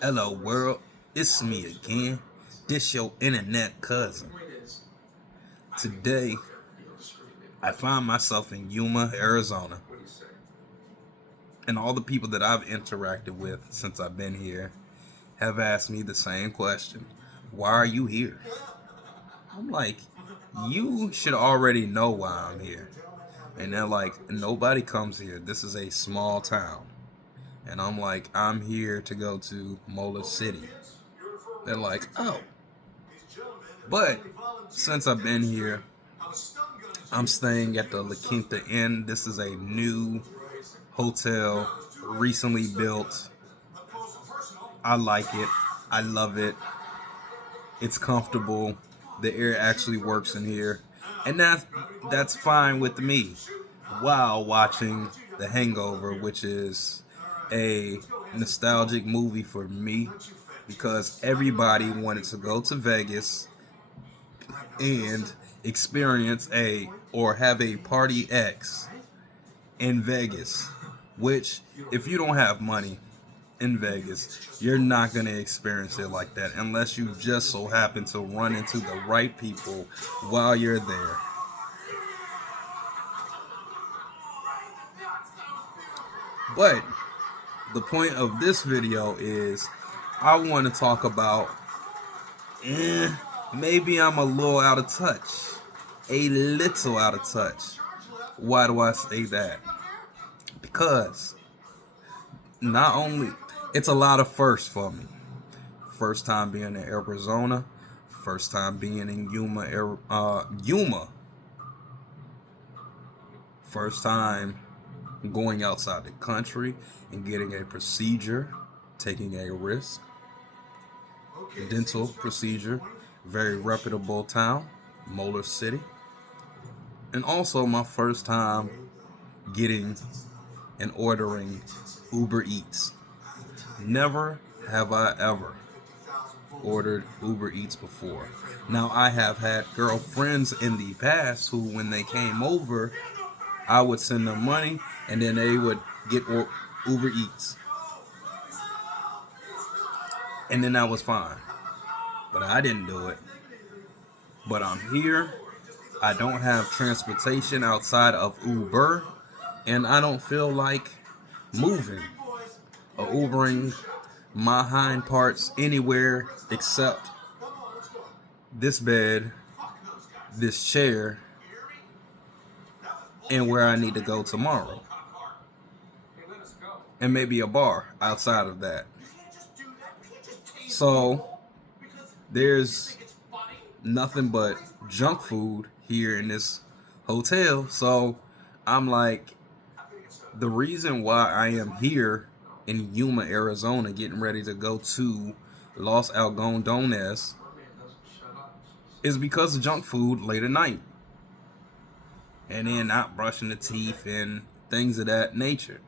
Hello world, it's me again, this your internet cousin. Today, I find myself in Yuma, Arizona. And all the people that I've interacted with since I've been here have asked me the same question. Why are you here? I'm like, you should already know why I'm here. And they're like, nobody comes here. This is a small town. And I'm like, I'm here to go to Molar City. They're like, oh. But since I've been here, I'm staying at the La Quinta Inn. This is a new hotel, recently built. I like it. I love it. It's comfortable. The air actually works in here. And that's fine with me while watching The Hangover, which is a nostalgic movie for me because everybody wanted to go to Vegas and experience a or have a party X in Vegas, which if you don't have money in Vegas, you're not going to experience it like that unless you just so happen to run into the right people while you're there. But the point of this video is I want to talk about maybe I'm a little out of touch. A little out of touch. Why do I say that? Because not only it's a lot of firsts for me. First time being in Arizona, first time being in Yuma. First time going outside the country and getting a procedure, taking a risk. Dental procedure, very reputable town, Molar City. And also my first time getting and ordering Uber Eats. Never have I ever ordered Uber Eats before. Now, I have had girlfriends in the past who, when they came over, I would send them money and then they would get Uber Eats. And then that was fine. But I didn't do it. But I'm here. I don't have transportation outside of Uber. And I don't feel like moving or Ubering my hind parts anywhere except this bed, this chair, and where I need to go tomorrow. And maybe a bar outside of that. So there's nothing but junk food here in this hotel. So I'm like, the reason why I am here in Yuma, Arizona, getting ready to go to Los Algodones is because of junk food late at night. And then not brushing the teeth and things of that nature,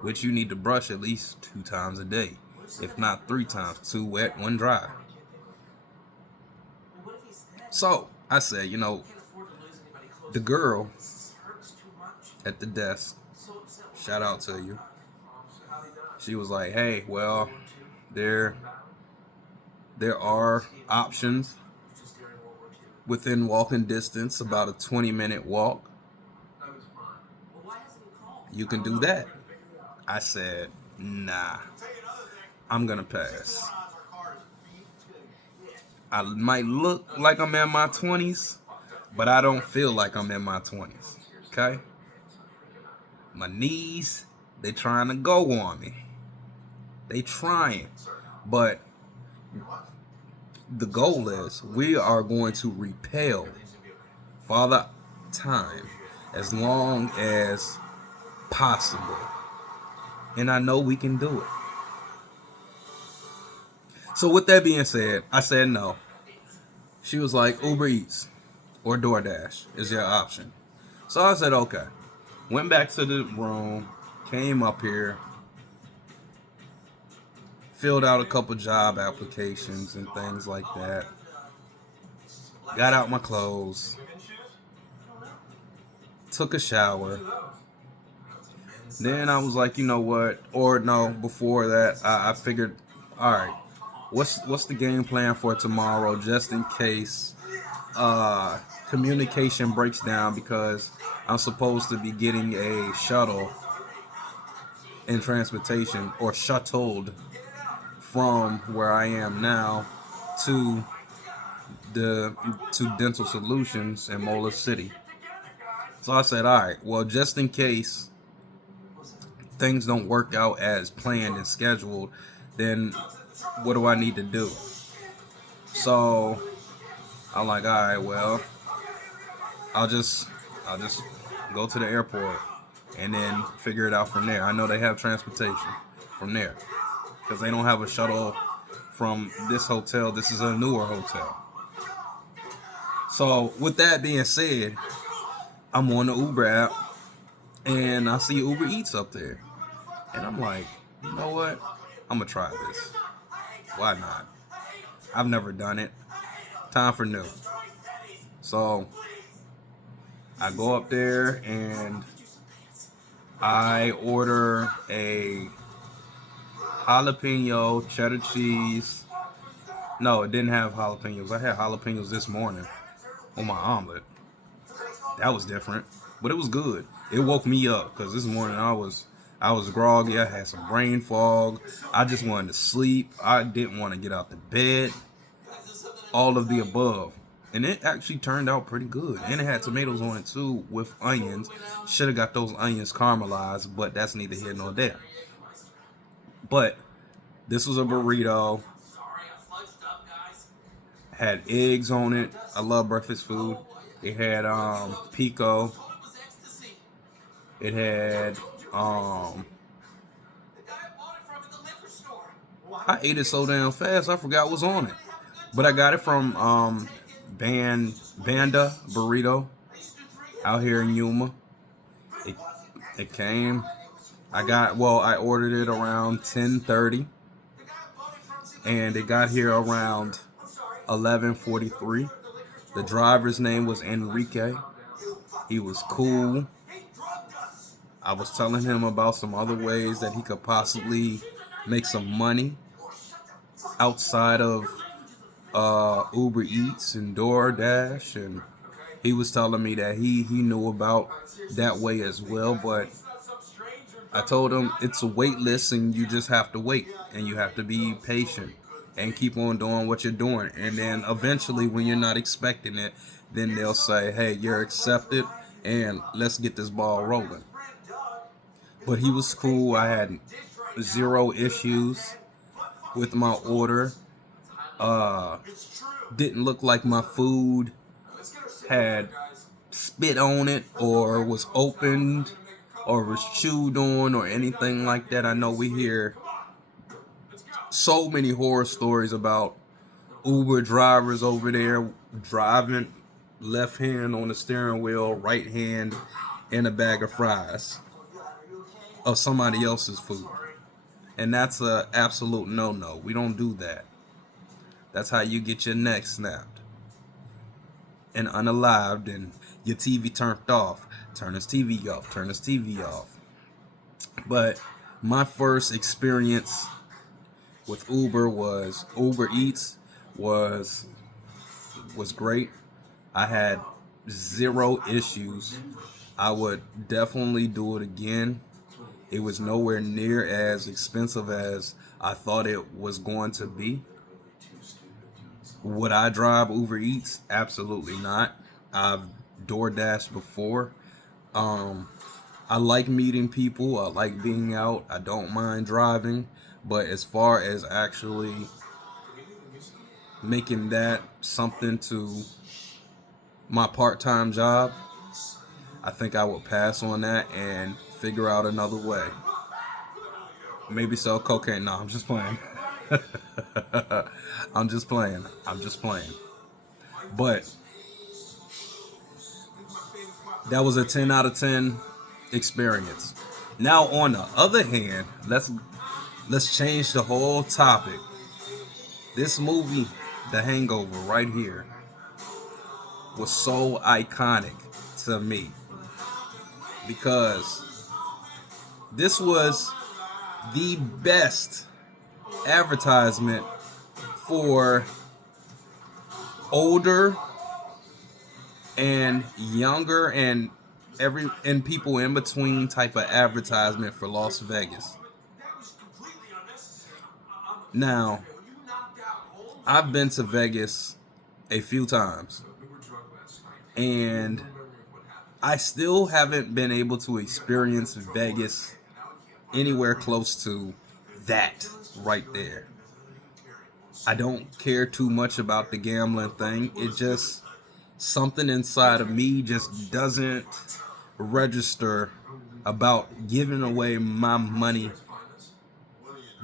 which you need to brush at least 2 times a day, if not 3 times, 2 wet, 1 dry. So I said, the girl at the desk, shout out to you. She was like, hey, well, there are options within walking distance, about a 20-minute walk. You can do that. I said, nah, I'm gonna pass. I might look like I'm in my 20s, but I don't feel like I'm in my 20s. Okay? My knees, they trying to go on me. They trying. But the goal is we are going to repel Father Time as long as possible. And I know we can do it. So with that being said, I said no. She was like, Uber Eats or DoorDash is your option. So I said, okay. Went back to the room, came up here, filled out a couple job applications and things like that. Got out my clothes, took a shower. Then I was like, you know what? Or no, before that, I figured All right, what's the game plan for tomorrow, just in case communication breaks down, because I'm supposed to be getting a shuttle in transportation, or shuttled from where I am now to the to Dental Solutions in Mola City. So I said, all right, well, just in case things don't work out as planned and scheduled, then what do I need to do? So I'm like, all right, well, I'll just I'll just go to the airport and then figure it out from there. I know they have transportation from there because they don't have a shuttle from this hotel. This is a newer hotel. So with that being said, I'm on the Uber app and I see Uber Eats up there. And I'm like, you know what? I'm gonna try this. Why not? I've never done it. Time for new. So I go up there and I order a jalapeno cheddar cheese. No, it didn't have jalapenos. I had jalapenos this morning on my omelet. That was different, but it was good. It woke me up because this morning I was groggy. I had some brain fog. I just wanted to sleep. I didn't want to get out the bed. All of the above. And it actually turned out pretty good. And it had tomatoes on it too with onions. Should have got those onions caramelized, but that's neither here nor there. But this was a burrito. Had eggs on it. I love breakfast food. It had pico. It had I ate it so damn fast I forgot what was on it. But I got it from Banda Burrito out here in Yuma. It, it came. I ordered it around 10:30 and it got here around 11:43. The driver's name was Enrique. He was cool. I was telling him about some other ways that he could possibly make some money outside of Uber Eats and DoorDash, and he was telling me that he knew about that way as well. But I told him it's a wait list and you just have to wait and you have to be patient and keep on doing what you're doing. And then eventually when you're not expecting it, then they'll say, hey, you're accepted and let's get this ball rolling. But he was cool. I had zero issues with my order. Didn't look like my food had spit on it or was opened or was chewed on or anything like that. I know we hear so many horror stories about Uber drivers over there driving left hand on the steering wheel, right hand in a bag of fries of somebody else's food. And that's a absolute no-no. We don't do that. That's how you get your neck snapped and unalived and your TV turned off. Turn his TV off. Turn his TV off. But my first experience with Uber Eats was great. I had zero issues. I would definitely do it again. It was nowhere near as expensive as I thought it was going to be. Would I drive Uber Eats? Absolutely not. I've DoorDashed before. I like meeting people. I like being out. I don't mind driving. But as far as actually making that something to my part-time job, I think I would pass on that and figure out another way. Maybe sell cocaine. No, I'm just playing. I'm just playing. But that was a 10 out of 10 experience. Now, on the other hand, let's change the whole topic. This movie, The Hangover, right here, was so iconic to me because this was the best advertisement for older and younger and people in between type of advertisement for Las Vegas. Now, I've been to Vegas a few times, and I still haven't been able to experience Vegas anywhere close to that right there. I don't care too much about the gambling thing. It just, something inside of me just doesn't register about giving away my money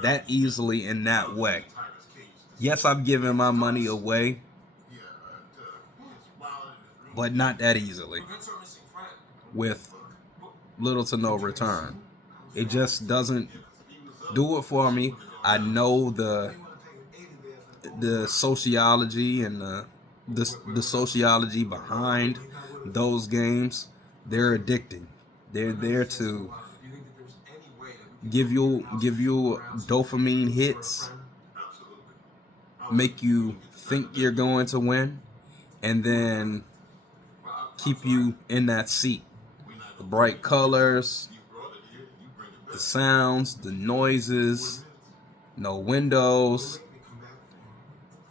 that easily in that way. Yes, I've given my money away, but not that easily, with little to no return. It just doesn't do it for me. I know the sociology and the sociology behind those games. They're addicting. They're there to give you dopamine hits, make you think you're going to win, and then keep you in that seat. The bright colors, the sounds, the noises, no windows,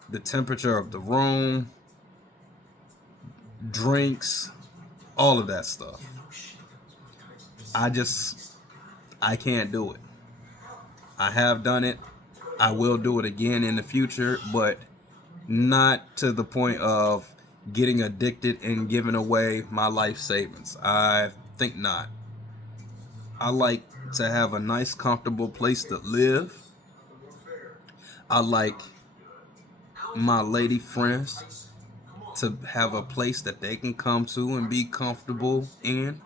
the temperature of the room, drinks, all of that stuff. I can't do it. I have done it. I will do it again in the future, but not to the point of getting addicted and giving away my life savings. I think not. I like to have a nice, comfortable place to live. I like my lady friends to have a place that they can come to and be comfortable in.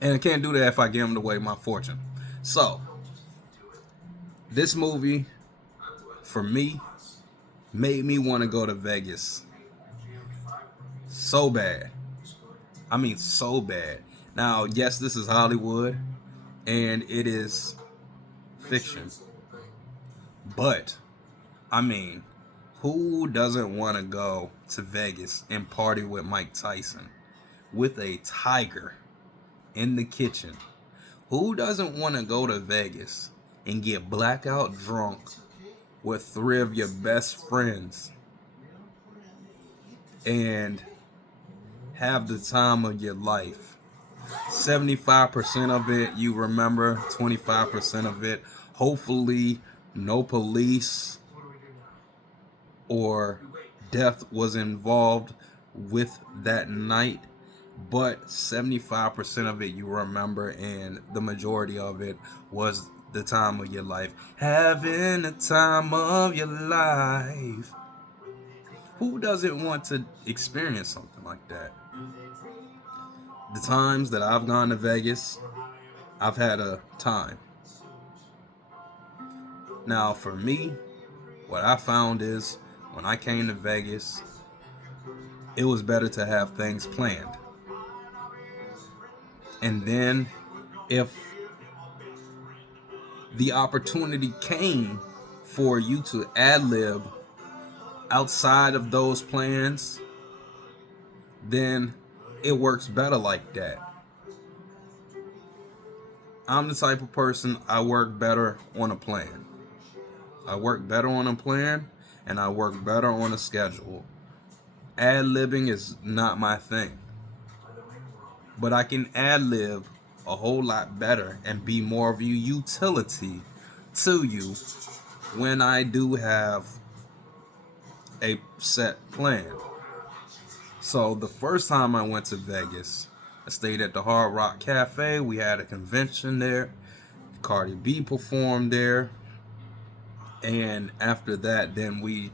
And I can't do that if I gamble away my fortune. So, this movie, for me, made me want to go to Vegas so bad. I mean, so bad. Now, yes, this is Hollywood, and it is fiction. But, I mean, who doesn't want to go to Vegas and party with Mike Tyson with a tiger in the kitchen? Who doesn't want to go to Vegas and get blackout drunk with 3 of your best friends and have the time of your life? 75% of it you remember, 25% of it, hopefully no police or death was involved with that night, but 75% of it you remember, and the majority of it was the time of your life. Having the time of your life. Who doesn't want to experience something like that? The times that I've gone to Vegas, I've had a time. Now, for me, what I found is when I came to Vegas, it was better to have things planned. And then, if the opportunity came for you to ad-lib outside of those plans, then it works better like that. I'm the type of person, I work better on a plan. I work better on a plan, and I work better on a schedule. Ad-libbing is not my thing. But I can ad-lib a whole lot better and be more of a utility to you when I do have a set plan. So the first time I went to Vegas, I stayed at the Hard Rock Cafe. We had a convention there. Cardi B performed there. And after that, then we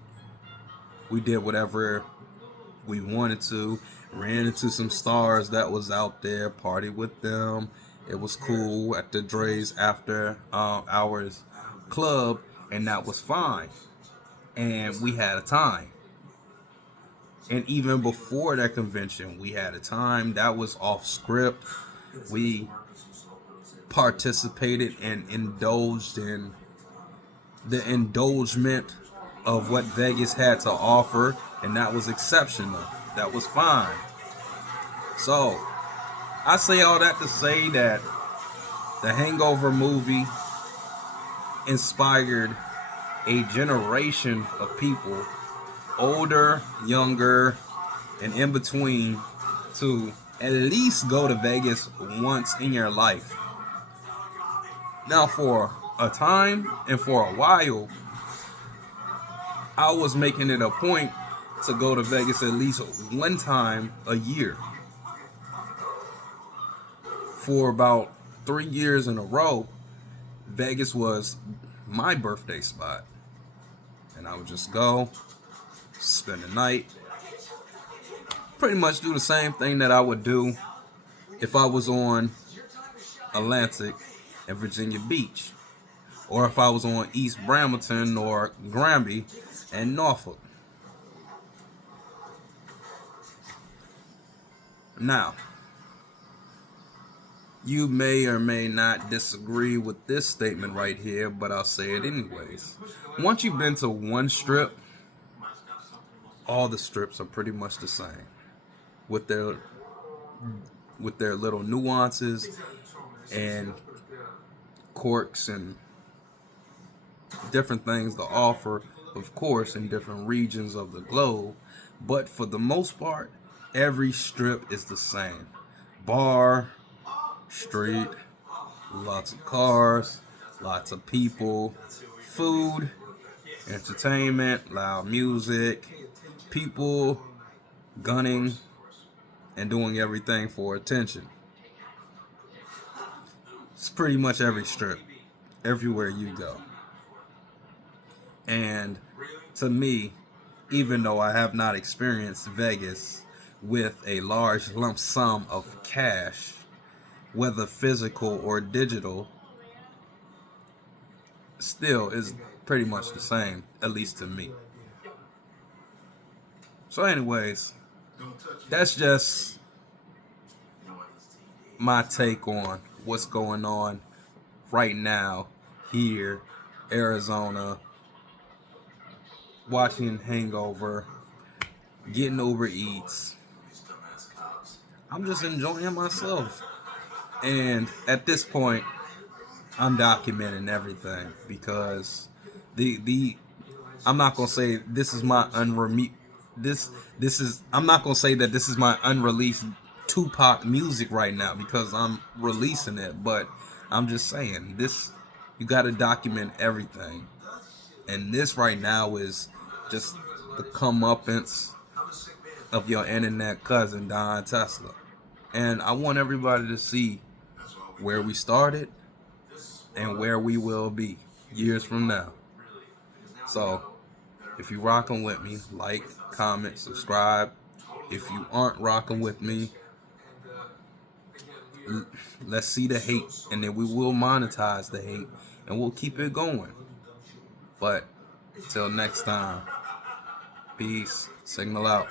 did whatever we wanted to. Ran into some stars that was out there, partied with them. It was cool at the Dre's after hours club, and that was fine. And we had a time. And even before that convention, we had a time that was off script. We participated and indulged in the indulgement of what Vegas had to offer, and that was exceptional. That was fine. So, I say all that to say that the Hangover movie inspired a generation of people, older, younger, and in between, to at least go to Vegas once in your life. Now, for a time and for a while, I was making it a point to go to Vegas at least one time a year. For about 3 years in a row, Vegas was my birthday spot. And I would just go, spend the night, pretty much do the same thing that I would do if I was on Atlantic and Virginia Beach, or if I was on East Brampton or Granby and Norfolk. Now, you may or may not disagree with this statement right here, but I'll say it anyways. Once you've been to one strip, all the strips are pretty much the same, with their little nuances and quirks and different things to offer, of course, in different regions of the globe. But for the most part, every strip is the same. Bar, street, lots of cars, lots of people, food, entertainment, loud music, people gunning and doing everything for attention. It's pretty much every strip, everywhere you go. And to me, even though I have not experienced Vegas with a large lump sum of cash, whether physical or digital, still is pretty much the same, at least to me. So anyways, that's just my take on what's going on right now here, Arizona, watching Hangover, getting Uber Eats. I'm just enjoying myself. And at this point, I'm documenting everything because I'm not gonna say this is my I'm not gonna say that this is my unreleased Tupac music right now because I'm releasing it, but I'm just saying this, you gotta document everything. And this right now is just the comeuppance of your internet cousin Don Tesla. And I want everybody to see where we started and where we will be years from now. So, if you rocking with me, like, comment, subscribe. If you aren't rocking with me, let's see the hate, and then we will monetize the hate, and we'll keep it going. But, till next time, peace, signal out.